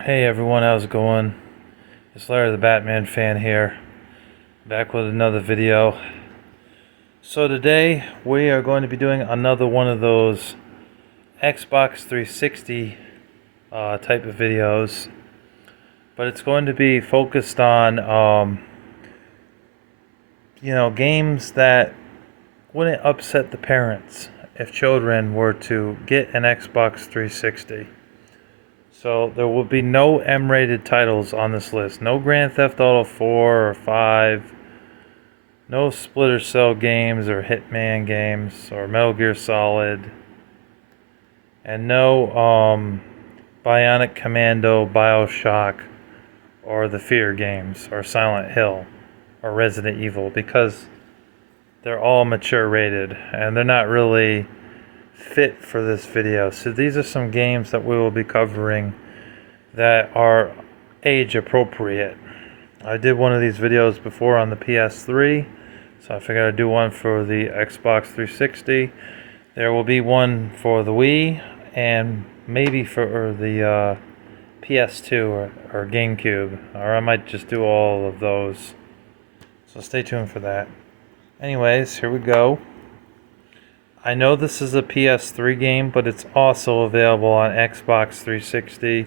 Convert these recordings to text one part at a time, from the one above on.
Hey everyone, how's it going? It's Larry the Batman fan here, back with another video. So today we are going to be doing another one of those Xbox 360 type of videos, but it's going to be focused on games that wouldn't upset the parents if children were to get an Xbox 360. So there will be no M-rated titles on this list. No Grand Theft Auto 4 or 5. No Splinter Cell games or Hitman games or Metal Gear Solid. And no Bionic Commando, Bioshock, or the Fear games or Silent Hill or Resident Evil, because they're all mature rated and they're not really fit for this video. So these are some games that we will be covering that are age appropriate. I did one of these videos before on the PS3, so I figured I'd do one for the Xbox 360. There will be one for the Wii and maybe for the PS2 or GameCube, or I might just do all of those. So stay tuned for that. Anyways, here we go. I know this is a PS3 game, but it's also available on Xbox 360,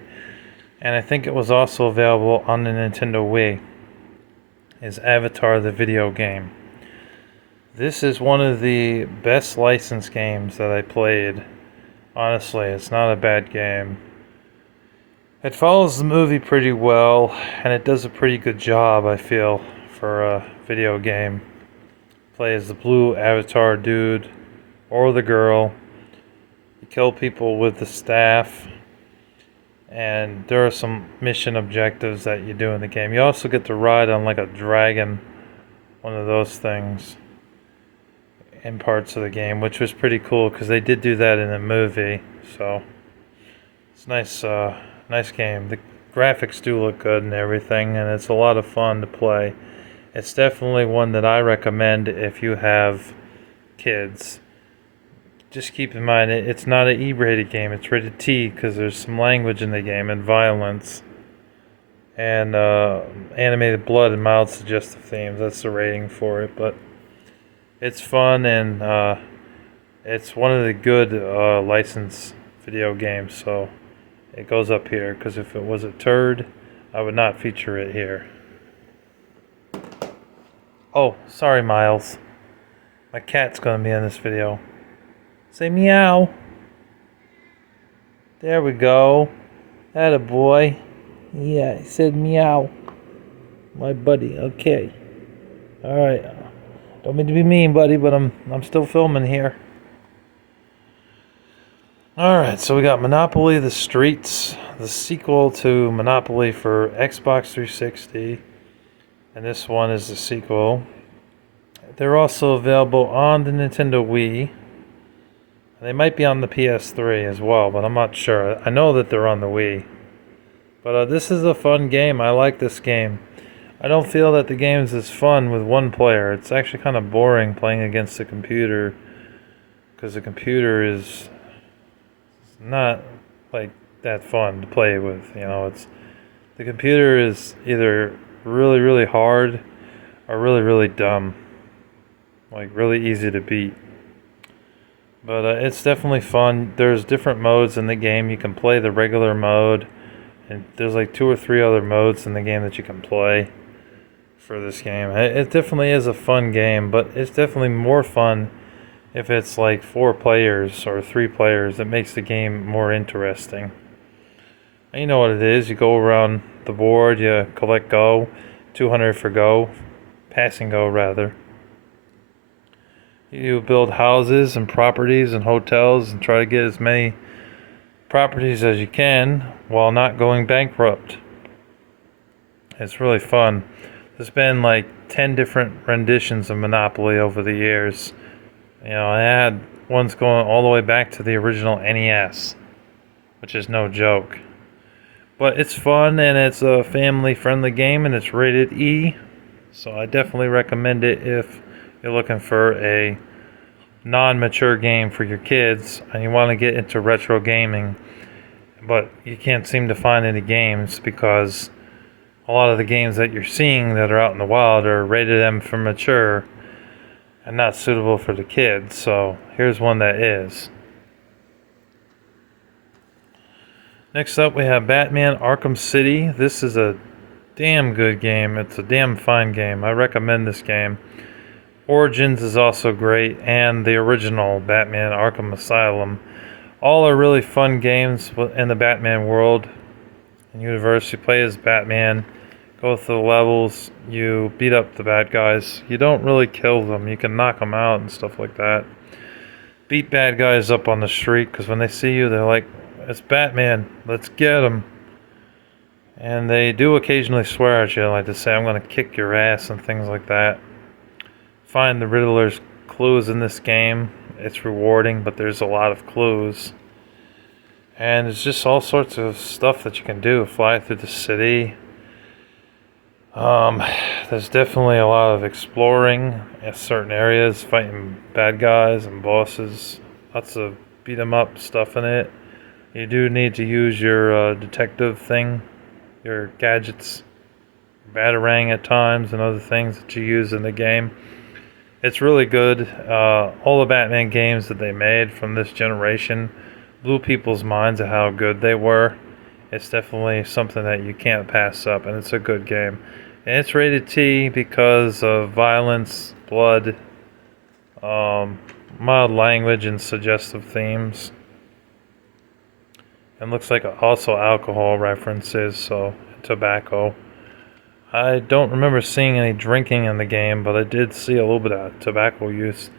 and I think it was also available on the Nintendo Wii. Is Avatar the video game. This is one of the best licensed games that I played. Honestly, it's not a bad game. It follows the movie pretty well, and it does a pretty good job, I feel, for a video game. Play as the blue avatar dude or the girl. You kill people with the staff, and there are some mission objectives that you do in the game. You also get to ride on like a dragon, one of those things, in parts of the game, which was pretty cool because they did do that in the movie. So it's nice, nice game. The graphics do look good and everything, and it's a lot of fun to play. It's definitely one that I recommend if you have kids. Just keep in mind, it's not an E-rated game. It's rated T because there's some language in the game and violence and animated blood and mild suggestive themes. That's the rating for it, but it's fun, and it's one of the good licensed video games, so it goes up here, because if it was a turd, I would not feature it here. Oh, sorry, Miles. My cat's going to be in this video. Say meow. There we go. Atta boy. Yeah, he said meow. My buddy. Okay. Alright. Don't mean to be mean, buddy, but I'm still filming here. Alright, so we got Monopoly The Streets, the sequel to Monopoly for Xbox 360. And this one is the sequel. They're also available on the Nintendo Wii. They might be on the PS3 as well, but I'm not sure. I know that they're on the Wii. But this is a fun game. I like this game. I don't feel that the game is as fun with one player. It's actually kind of boring playing against the computer, because the computer is not like that fun to play with. It's the computer is either really, really hard or really, really dumb. Like really easy to beat. But it's definitely fun. There's different modes in the game. You can play the regular mode, and there's like 2 or 3 other modes in the game that you can play for this game. It definitely is a fun game, but it's definitely more fun if it's like 4 players or 3 players. It makes the game more interesting. And you know what it is. You go around the board, you collect go, 200 for go, passing go rather. You build houses and properties and hotels and try to get as many properties as you can while not going bankrupt. It's really fun. There's been like 10 different renditions of Monopoly over the years. I had ones going all the way back to the original NES, which is no joke. But it's fun, and it's a family-friendly game, and it's rated E. So I definitely recommend it if you're looking for a non-mature game for your kids and you want to get into retro gaming but you can't seem to find any games because a lot of the games that you're seeing that are out in the wild are rated M for mature and not suitable for the kids. So here's one that is. Next up, we have Batman Arkham City. This is a damn good game. It's a damn fine game. I recommend this game. Origins is also great, and the original Batman Arkham Asylum. All are really fun games in the Batman world and universe. You play as Batman, go through the levels, you beat up the bad guys. You don't really kill them. You can knock them out and stuff like that. Beat bad guys up on the street because when they see you, they're like, "It's Batman, let's get him." And they do occasionally swear at you, like to say, "I'm going to kick your ass," and things like that. Find the Riddler's clues in this game. It's rewarding, but there's a lot of clues. And it's just all sorts of stuff that you can do. Fly through the city. There's definitely a lot of exploring in certain areas, fighting bad guys and bosses. Lots of beat 'em up stuff in it. You do need to use your detective thing, your gadgets, batarang at times, and other things that you use in the game. It's really good. All the Batman games that they made from this generation blew people's minds of how good they were. It's definitely something that you can't pass up, and it's a good game. And it's rated T because of violence, blood, mild language, and suggestive themes. And looks like also alcohol references, so tobacco. I don't remember seeing any drinking in the game, but I did see a little bit of tobacco use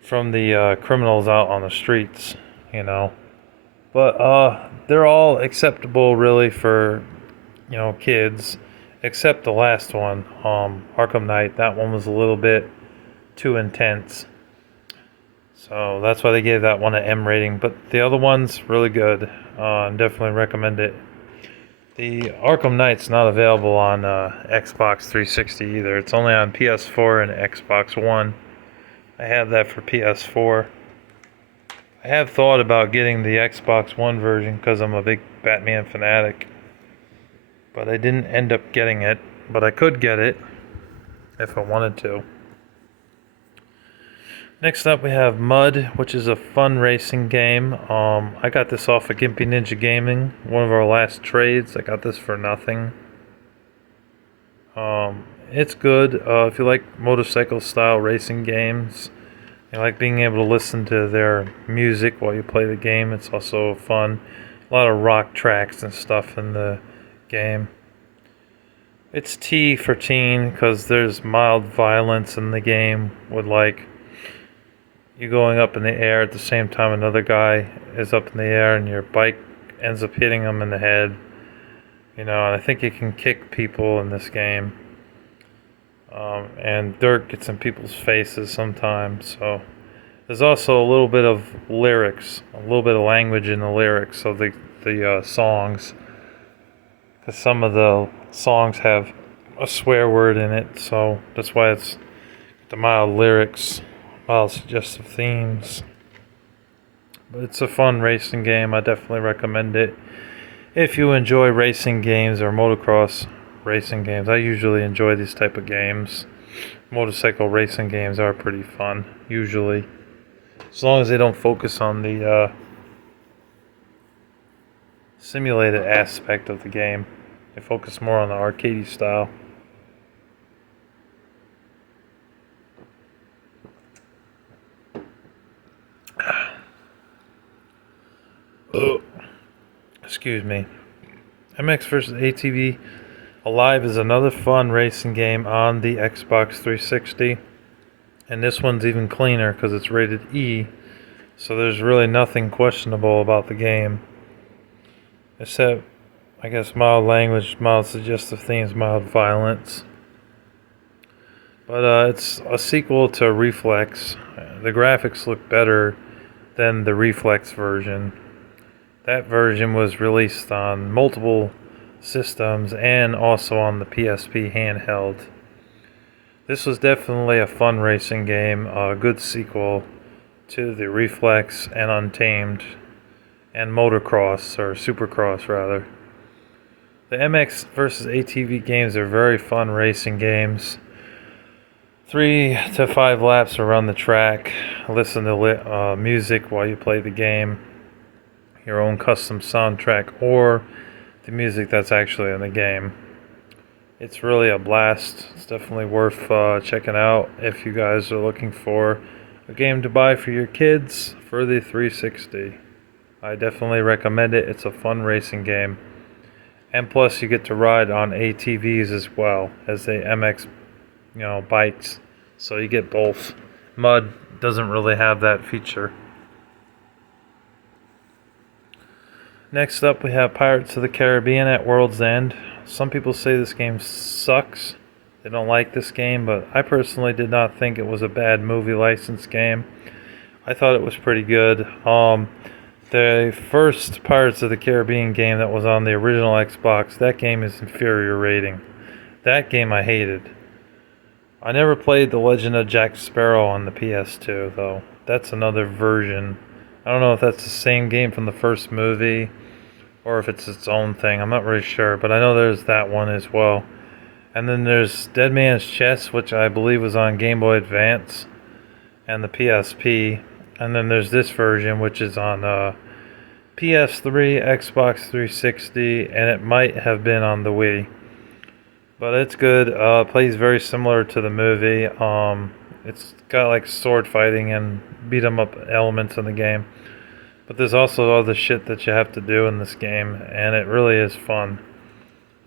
from the criminals out on the streets, you know. But they're all acceptable, really, for kids, except the last one, Arkham Knight. That one was a little bit too intense, so that's why they gave that one an M rating. But the other one's really good. Definitely recommend it. The Arkham Knight's not available on Xbox 360 either. It's only on PS4 and Xbox One. I have that for PS4. I have thought about getting the Xbox One version because I'm a big Batman fanatic. But I didn't end up getting it. But I could get it if I wanted to. Next up we have Mud, which is a fun racing game. I got this off of Gimpy Ninja Gaming, one of our last trades. I got this for nothing. It's good if you like motorcycle style racing games. You like being able to listen to their music while you play the game. It's also fun. A lot of rock tracks and stuff in the game. It's T for teen because there's mild violence in the game with like you going up in the air at the same time another guy is up in the air and your bike ends up hitting him in the head. And I think you can kick people in this game. And dirt gets in people's faces sometimes. So there's also a little bit of lyrics, a little bit of language in the lyrics of the songs. Because some of the songs have a swear word in it, so that's why it's the mild lyrics. Suggestive themes. But it's a fun racing game. I definitely recommend it. If you enjoy racing games or motocross racing games, I usually enjoy these type of games. Motorcycle racing games are pretty fun, usually. As long as they don't focus on the simulated aspect of the game. They focus more on the arcadey style. Excuse me. MX vs. ATV Alive is another fun racing game on the Xbox 360. And this one's even cleaner because it's rated E. So there's really nothing questionable about the game. Except, I guess, mild language, mild suggestive themes, mild violence. But it's a sequel to Reflex. The graphics look better than the Reflex version. That version was released on multiple systems and also on the PSP handheld. This was definitely a fun racing game, a good sequel to the Reflex and Untamed. and motocross, or supercross rather. The MX versus ATV games are very fun racing games. 3 to 5 laps around the track. Listen to music while you play the game. Your own custom soundtrack or the music that's actually in the game. It's really a blast. It's definitely worth checking out if you guys are looking for a game to buy for your kids for the 360. I definitely recommend it. It's a fun racing game. And plus you get to ride on ATVs as well as the MX, bikes. So you get both. Mud doesn't really have that feature. Next up we have Pirates of the Caribbean at World's End. Some people say this game sucks. They don't like this game, but I personally did not think it was a bad movie license game. I thought it was pretty good. The first Pirates of the Caribbean game that was on the original Xbox, that game is inferior rating. That game I hated. I never played The Legend of Jack Sparrow on the PS2, though. That's another version. I don't know if that's the same game from the first movie or if it's its own thing. I'm not really sure, but I know there's that one as well. And then there's Dead Man's Chess, which I believe was on Game Boy Advance and the PSP. And then there's this version, which is on PS3, Xbox 360, and it might have been on the Wii. But it's good. Plays very similar to the movie. It's got like sword fighting and beat 'em up elements in the game. But there's also other shit that you have to do in this game, and it really is fun.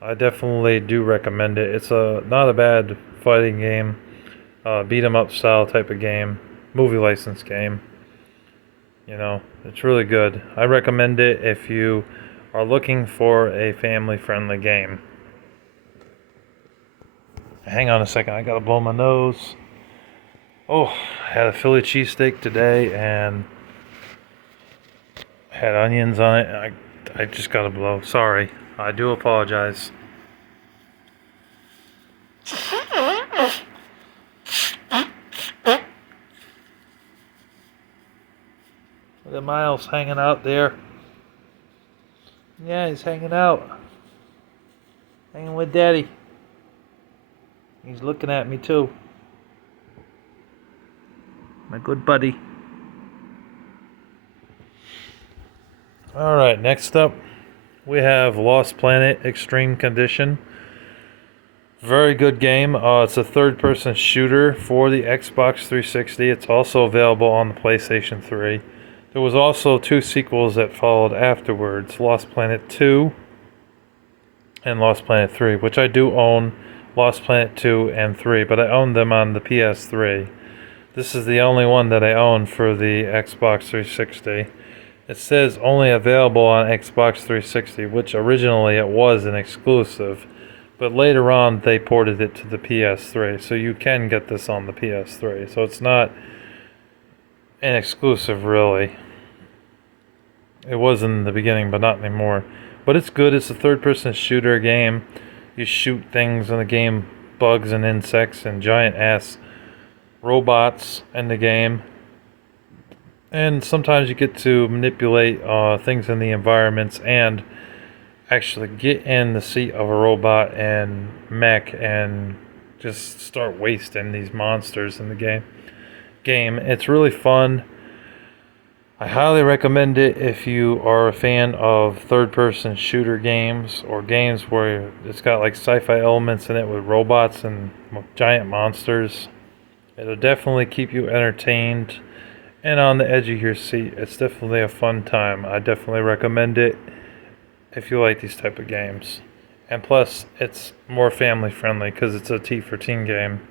I definitely do recommend it. It's not a bad fighting game, beat 'em up style type of game, movie license game. It's really good. I recommend it if you are looking for a family-friendly game. Hang on a second, I gotta blow my nose. Oh, I had a Philly cheesesteak today and had onions on it. I just gotta blow. Sorry. I do apologize. Look at Miles hanging out there. Yeah, he's hanging out. Hanging with Daddy. He's looking at me too. My good buddy. Alright, next up we have Lost Planet Extreme Condition. Very good game. It's a third-person shooter for the Xbox 360. It's also available on the PlayStation 3. There was also 2 sequels that followed afterwards, Lost Planet 2 and Lost Planet 3, which I do own, Lost Planet 2 and 3, but I own them on the PS3. This is the only one that I own for the Xbox 360. It says only available on Xbox 360, which originally it was an exclusive, but later on they ported it to the PS3, so you can get this on the PS3. So it's not an exclusive really. It was in the beginning, but not anymore. But it's good. It's a third-person shooter game. You shoot things in the game, bugs and insects and giant-ass robots in the game. And sometimes you get to manipulate things in the environments and actually get in the seat of a robot and mech and just start wasting these monsters in the game. It's really fun. I highly recommend it if you are a fan of third-person shooter games or games where it's got like sci-fi elements in it with robots and giant monsters. It'll definitely keep you entertained and on the edge of your seat. It's definitely a fun time. I definitely recommend it if you like these type of games. And plus, it's more family friendly because it's a T for teen game.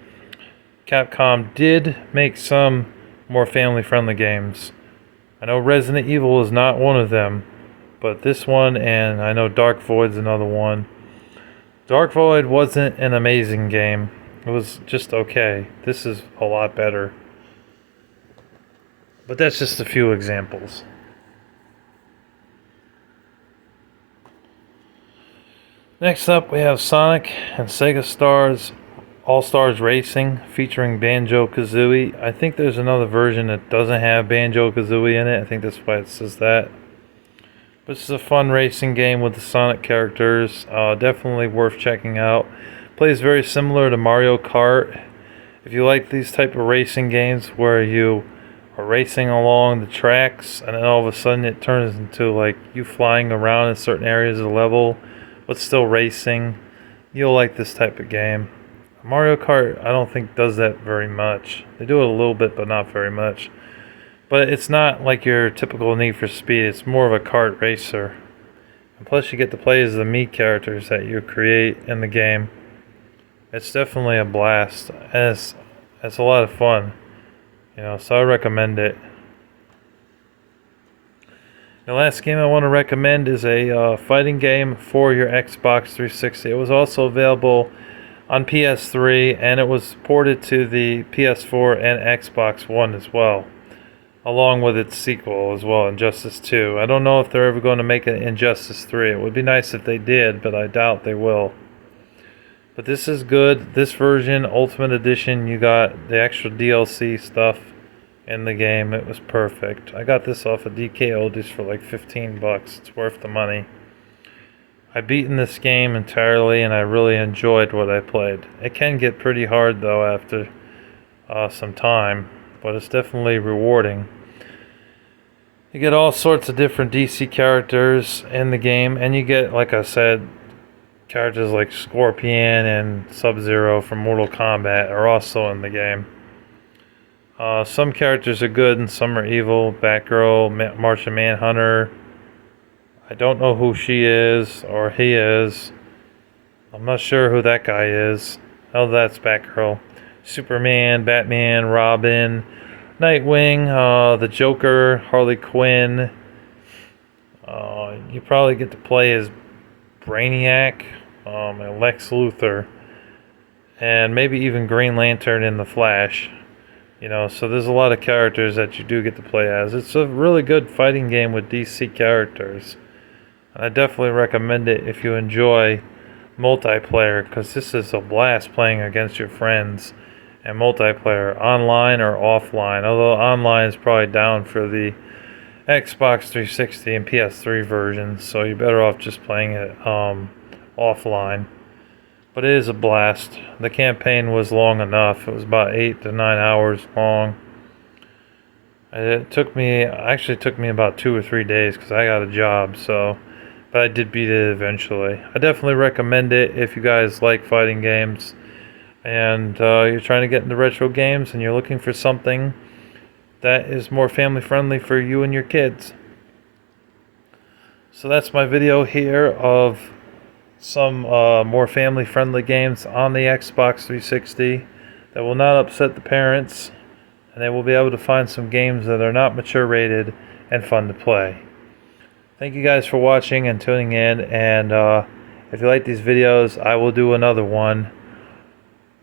Capcom did make some more family friendly games. I know Resident Evil is not one of them, but this one, and I know Dark Void's another one. Dark Void wasn't an amazing game. It was just okay. This is a lot better. But that's just a few examples. Next up, we have Sonic and Sega Stars All-Stars Racing featuring Banjo-Kazooie. I think there's another version that doesn't have Banjo-Kazooie in it. I think that's why it says that. This is a fun racing game with the Sonic characters. Definitely worth checking out. Plays very similar to Mario Kart. If you like these type of racing games where you are racing along the tracks and then all of a sudden it turns into like you flying around in certain areas of the level but still racing, you'll like this type of game. Mario Kart I don't think does that very much. They do it a little bit but not very much. But it's not like your typical Need for Speed, it's more of a kart racer. And plus you get to play as the Mii characters that you create in the game. It's definitely a blast. And it's a lot of fun. So I recommend it. The last game I want to recommend is a fighting game for your Xbox 360. It was also available on PS3 and it was ported to the PS4 and Xbox One as well, along with its sequel as well, Injustice 2. I don't know if they're ever going to make an Injustice 3. It would be nice if they did, but I doubt they will. But this is good. This version, Ultimate Edition, you got the extra DLC stuff in the game. It was perfect. I got this off of DK Oldies for like $15. It's worth the money. I've beaten this game entirely and I really enjoyed what I played. It can get pretty hard though after some time, but it's definitely rewarding. You get all sorts of different DC characters in the game, and you get, like I said, characters like Scorpion and Sub-Zero from Mortal Kombat are also in the game. Some characters are good and some are evil. Batgirl, Martian Manhunter. I don't know who she is or he is. I'm not sure who that guy is. Oh, that's Batgirl. Superman, Batman, Robin, Nightwing, the Joker, Harley Quinn. You probably get to play as Brainiac, and Lex Luthor, and maybe even Green Lantern in the Flash. So there's a lot of characters that you do get to play as. It's a really good fighting game with DC characters. And I definitely recommend it if you enjoy multiplayer, because this is a blast playing against your friends and multiplayer, online or offline. Although online is probably down for the Xbox 360 and PS3 versions, so you're better off just playing it offline. But it is a blast. The campaign was long enough. It was about 8 to 9 hours long. It took me about 2 or 3 days because I got a job, but I did beat it eventually. I definitely recommend it if you guys like fighting games and you're trying to get into retro games and you're looking for something that is more family friendly for you and your kids. So that's my video here of some more family friendly games on the Xbox 360 that will not upset the parents, and they will be able to find some games that are not mature rated and fun to play. Thank you guys for watching and tuning in, and if you like these videos I will do another one,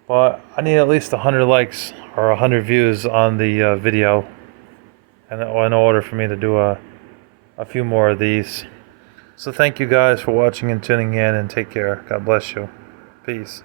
but I need at least 100 likes or 100 views on the video in order for me to do a few more of these. So thank you guys for watching and tuning in, and take care. God bless you. Peace.